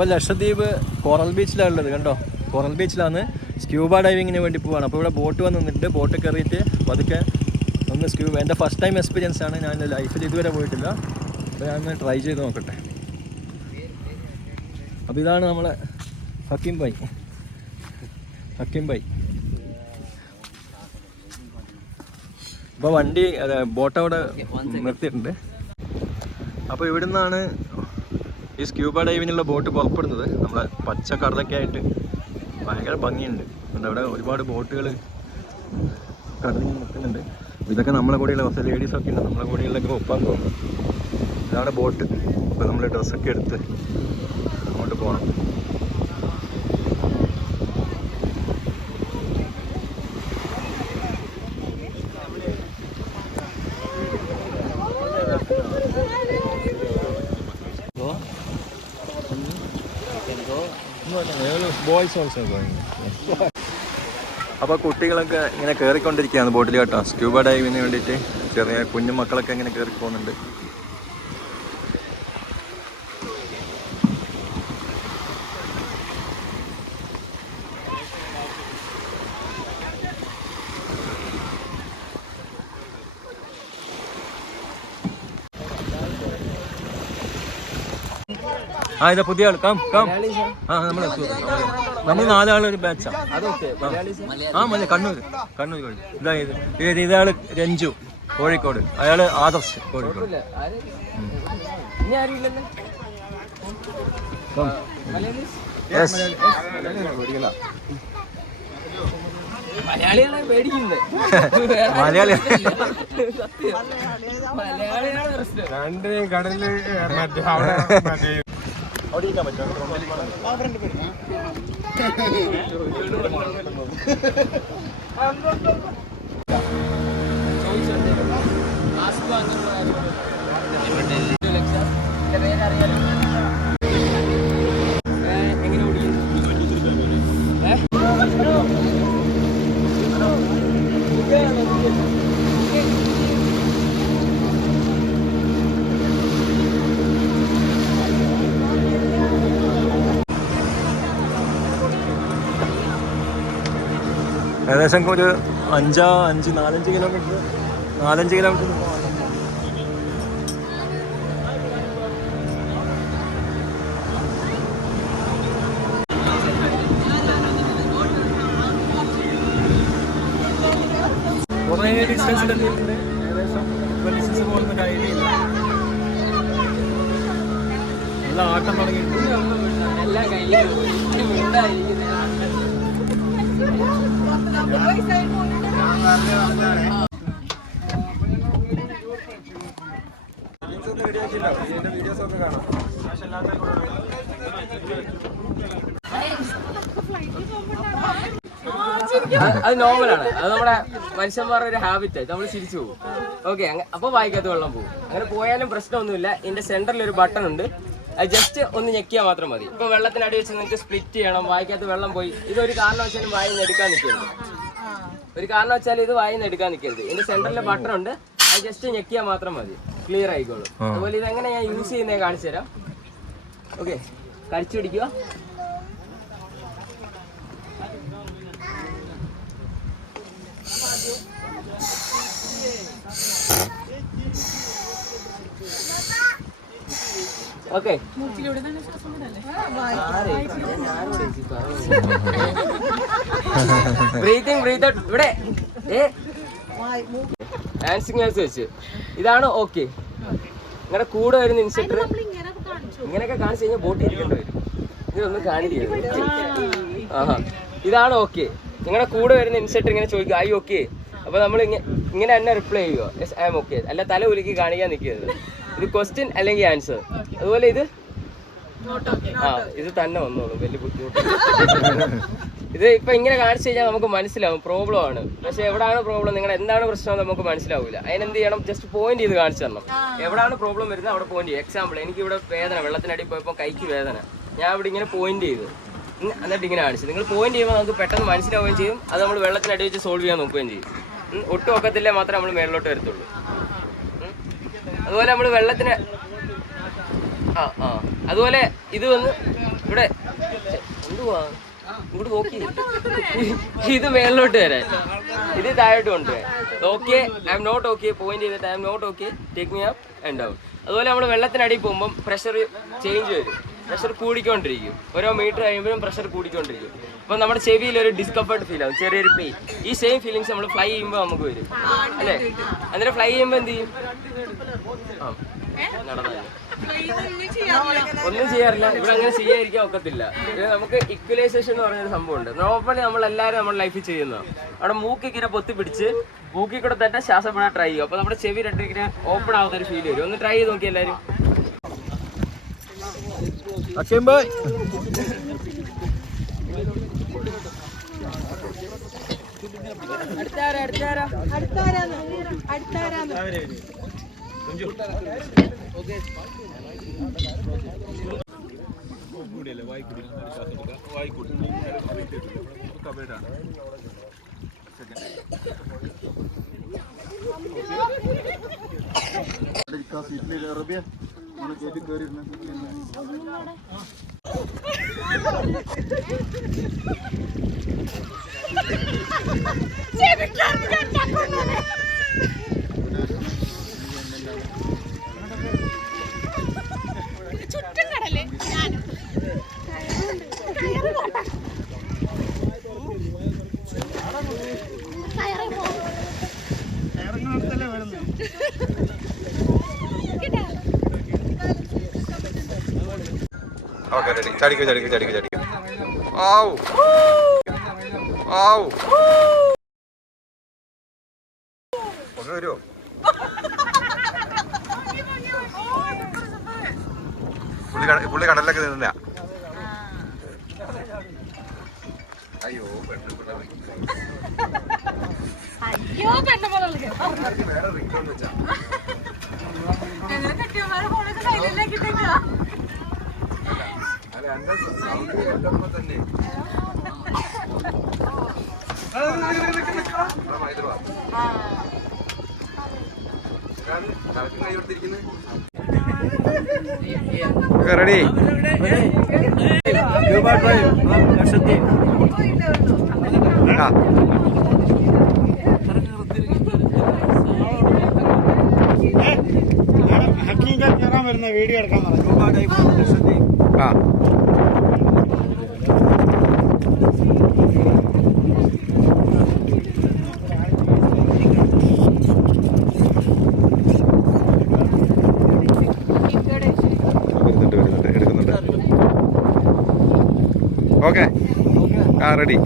അപ്പോൾ ലക്ഷദ്വീപ് കോറൽ ബീച്ചിലാണ് ഉള്ളത്. കണ്ടോ, കോറൽ ബീച്ചിലാണ് സ്ക്യൂബ ഡൈവിങ്ങിന് വേണ്ടി പോവാണ്. അപ്പോൾ ഇവിടെ ബോട്ട് വന്ന് നിന്നിട്ട് ബോട്ട് കയറിയിട്ട് പതുക്കെ ഒന്ന് സ്ക്യൂബ. എൻ്റെ ഫസ്റ്റ് ടൈം എക്സ്പീരിയൻസ് ആണ്. ഞാൻ ലൈഫിൽ ഇതുവരെ പോയിട്ടില്ല. അപ്പോൾ ഞാനൊന്ന് ട്രൈ ചെയ്ത് നോക്കട്ടെ. അപ്പോൾ ഇതാണ് നമ്മളെ ഹക്കീം ഭായ്. അപ്പോൾ വണ്ടി ബോട്ട് അവിടെ നിർത്തിയിട്ടുണ്ട്. അപ്പോൾ ഇവിടെ നിന്നാണ് ഈ സ്ക്യൂബ ഡൈവിനുള്ള ബോട്ട് പുറപ്പെടുന്നത്. നമ്മളെ പച്ചക്കടലൊക്കെ ആയിട്ട് ഭയങ്കര ഭംഗിയുണ്ട്. അവിടെ ഒരുപാട് ബോട്ടുകൾ കടലിൽ നിൽക്കുന്നുണ്ട്. ഇതൊക്കെ നമ്മളെ കൂടെയുള്ള കുറച്ച് ലേഡീസൊക്കെ ഉണ്ട്. നമ്മളെ കൂടെയുള്ളൊക്കെ ഒപ്പാൻ തോന്നുന്നു. ഇതാണ് ബോട്ട്. ഇപ്പോൾ നമ്മൾ ഡ്രസ്സൊക്കെ എടുത്ത് അങ്ങോട്ട് പോകണം. അപ്പോൾ കുട്ടികളൊക്കെ ഇങ്ങനെ കയറിക്കൊണ്ടിരിക്കുകയാണ് ബോട്ടിൽ കേട്ടോ, സ്ക്യൂബ ഡൈവിന് വേണ്ടിയിട്ട്. ചെറിയ കുഞ്ഞു മക്കളൊക്കെ ഇങ്ങനെ കയറി പോകുന്നുണ്ട്. ഇതാ പുതിയ ആൾ. കം നമ്മൾ 4 ആളൊരു ബാച്ചാ. മതി. കണ്ണൂർ. ഇതാള് രഞ്ജു കോഴിക്കോട്, അയാള് ആദർശ് കോഴിക്കോട്. മലയാളികളെ പേടിക്കുന്നത് രണ്ടിനെയും കടലിൽ അവിടെ ഇരിക്കാൻ പറ്റുമോ? ഏകദേശം ഒരു 4-5 കിലോമീറ്റർ കുറേ ഡിസ്റ്റൻസിൽ എത്തിയിട്ടുണ്ട്. ഏകദേശം 26 പോകുന്ന കഴിയില്ല. നല്ല ആട്ടം തുടങ്ങിയിട്ടുണ്ട്. എല്ലാം കഴിഞ്ഞു. വീഡിയോസ് ഒക്കെ കാണാം. അത് നോർമലാണ്. അത് നമ്മുടെ മനുഷ്യന്മാരുടെ ഒരു ഹാബിറ്റ്. നമ്മൾ ചിരിച്ചു പോകും. ഓക്കെ, അപ്പോൾ വായിക്കകത്ത് വെള്ളം പോകും. അങ്ങനെ പോയാലും പ്രശ്നമൊന്നുമില്ല. ഇതിന്റെ സെന്ററിൽ ഒരു ബട്ടൺ ഉണ്ട്. അത് ജസ്റ്റ് ഒന്ന് ഞെക്കിയാൽ മാത്രം മതി. ഇപ്പൊ വെള്ളത്തിനടി വെച്ച് നിങ്ങൾക്ക് സ്പ്ലിറ്റ് ചെയ്യണം, വായിക്കകത്ത് വെള്ളം പോയി, ഇതൊരു കാരണവശാലും വായിന്ന് എടുക്കാൻ നിൽക്കരുത്. ഇത് വായിന്ന് എടുക്കാൻ നിൽക്കരുത്. ഇതിന്റെ സെന്ററിൽ ബട്ടൺ ഉണ്ട്. അത് ജസ്റ്റ് ഞെക്കിയാൽ മാത്രം മതി, ക്ലിയർ ആയിക്കോളും. അതുപോലെ ഇതെങ്ങനെ ഞാൻ യൂസ് ചെയ്യുന്നത് കാണിച്ചു തരാം. ഓക്കെ, കരിച്ചു പിടിക്കുക. Okay, breathing out. ഇവിടെ ഹാൻഡ് സിഗ്നൽസ് വെച്ച് ഇതാണ് ഓക്കെ. നിങ്ങളുടെ കൂടെ വരുന്ന ഇൻസ്ട്രക്ടർ ഇങ്ങനെയൊക്കെ കാണിച്ചു കഴിഞ്ഞാൽ ബോട്ട് ഇരിക്കേണ്ടി വരും. ഇതൊന്നും കാണിക്കരുത്. ഇതാണ് ഓക്കെ. നിങ്ങളുടെ കൂടെ വരുന്ന ഇൻസ്ട്രക്ടർ ഇങ്ങനെ ചോദിക്കുക ഐ ഓക്കെ. അപ്പൊ നമ്മൾ ഇങ്ങനെ തന്നെ റിപ്ലൈ ചെയ്യുക യെസ് ഐ എം ഓക്കെ. അല്ല തല ഉലുക്കി കാണിക്കാൻ നിൽക്കരുത്. ഇത് ക്വസ്റ്റ്യൻ അല്ലെങ്കിൽ ആൻസർ. അതുപോലെ ഇത് ഇത് തന്നെ വന്നോളൂ, വലിയ ബുദ്ധിമുട്ട്. ഇത് ഇപ്പൊ ഇങ്ങനെ കാണിച്ചു കഴിഞ്ഞാൽ നമുക്ക് മനസ്സിലാവും പ്രോബ്ലം ആണ്. പക്ഷെ എവിടെയാണ് പ്രോബ്ലം, നിങ്ങളുടെ എന്താണ് പ്രശ്നം നമുക്ക് മനസ്സിലാവില്ല. അതിനെന്ത് ചെയ്യണം, ജസ്റ്റ് പോയിന്റ് ചെയ്ത് കാണിച്ചു തരണം. എവിടെയാണ് പ്രോബ്ലം വരുന്നത് അവിടെ പോയിന്റ് ചെയ്യും. എക്സാമ്പിൾ, എനിക്ക് ഇവിടെ വേദന, വെള്ളത്തിനടി പോയപ്പോൾ കൈക്ക് വേദന, ഞാൻ ഇവിടെ ഇങ്ങനെ പോയിന്റ് ചെയ്ത് എന്നിട്ട് ഇങ്ങനെ കാണിച്ചു. നിങ്ങൾ പോയിന്റ് ചെയ്യുമ്പോൾ നമുക്ക് പെട്ടെന്ന് മനസ്സിലാവുകയും ചെയ്യും. അത് നമ്മൾ വെള്ളത്തിനടി വെച്ച് സോൾവ് ചെയ്യാൻ നോക്കുകയും ചെയ്യും. ഒട്ടും ഒക്കത്തില്ലേ മാത്രമേ നമ്മൾ മേളിലോട്ട് വരത്തുള്ളൂ. അതുപോലെ നമ്മൾ വെള്ളത്തിന് അതുപോലെ ഇത് വന്ന് ഇവിടെ എന്തുവാ ഇങ്ങോട്ട് നോക്കി, ഇത് മേളിലോട്ട് വരാൻ, ഇത് താഴോട്ട് കൊണ്ടുവരാൻ. Okay, I am not okay, point ചെയ്തിട്ട് I am not okay, take me up and down. അതുപോലെ നമ്മൾ വെള്ളത്തിനടിയിൽ പോകുമ്പം പ്രഷർ ചേഞ്ച് വരും, പ്രഷർ കൂടിക്കൊണ്ടിരിക്കും. ഓരോ മീറ്റർ കഴിയുമ്പോഴും പ്രഷർ കൂടിക്കൊണ്ടിരിക്കും. അപ്പോൾ നമ്മുടെ ചെവിയിൽ ഒരു ഡിസ്കംഫർട്ട് ഫീൽ ആവും, ചെറിയൊരു പെയിൻ. ഈ സെയിം ഫീലിങ്സ് നമ്മൾ ഫ്ലൈ ചെയ്യുമ്പോൾ നമുക്ക് വരും അല്ലേ? അന്നേരം ഫ്ലൈ ചെയ്യുമ്പോൾ എന്ത് ചെയ്യും? ആ നടന്നു ഒന്നും ചെയ്യാറില്ല. ഇവിടെ അങ്ങനെ ചെയ്യാതിരിക്കാൻ ഒക്കത്തില്ല. ഇത് നമുക്ക് ഇക്വലൈസേഷൻ എന്ന് പറഞ്ഞൊരു സംഭവം ഉണ്ട്. നോർമലി നമ്മളെല്ലാവരും നമ്മുടെ ലൈഫിൽ ചെയ്യുന്നതാണ്. അവിടെ മൂക്കിങ്ങനെ പൊത്തി പിടിച്ച് മൂക്കിൽ കൂടെ തന്നെ ശ്വാസം വിടാൻ ട്രൈ ചെയ്യും. അപ്പോൾ നമ്മുടെ ചെവി രണ്ടിങ്ങനെ ഓപ്പൺ ആവുന്ന ഒരു ഫീൽ വരും. ഒന്ന് ട്രൈ ചെയ്ത് നോക്കി എല്ലാവരും. Okay ready. ചടിക്കോ ചടിക്കോ ചടിക്കോ ചടിക്കോ. ആവൂ ആവൂ ഒന്ന് വരുമോ? പുള്ളി കടലിലൊക്കെ നിന്ന. അയ്യോ വേറെ റിംഗ് വെച്ചാ തന്നെ റെഡി. വരുന്ന വീഡിയോ എടുക്കാൻ പറഞ്ഞു. ആ ഓക്കെ ആ റെഡി.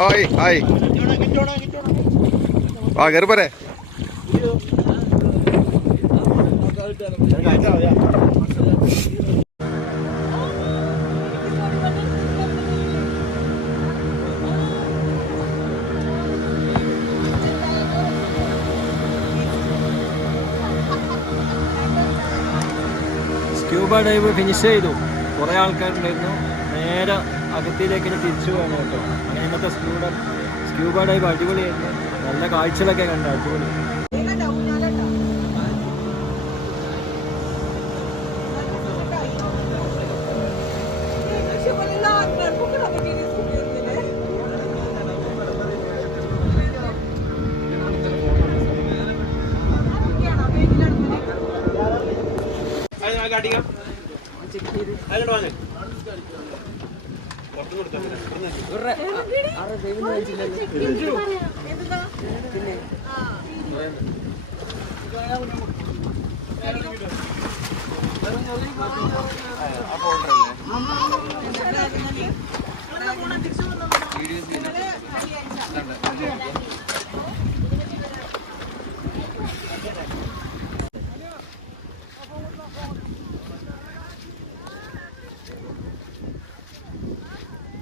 ഹായ് ഹായ് ആ കയറി പോരെ. സ്ക്യൂബ ഡൈവ് ഫിനിഷ് ചെയ്തു. കുറേ ആൾക്കാരുണ്ടായിരുന്നു. നേരെ അകത്തിലേക്ക് തിരിച്ചു പോകണം കേട്ടോ. അങ്ങനെ ഇന്നത്തെ സ്ക്യൂബ ഡൈവ് അടിപൊളിയായിരുന്നു. നല്ല കാഴ്ചകളൊക്കെ കണ്ട അടിപൊളി.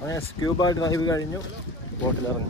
അങ്ങനെ സ്ക്യൂബ ഡ്രൈവ് കഴിഞ്ഞു, ബോട്ടിലിറങ്ങി.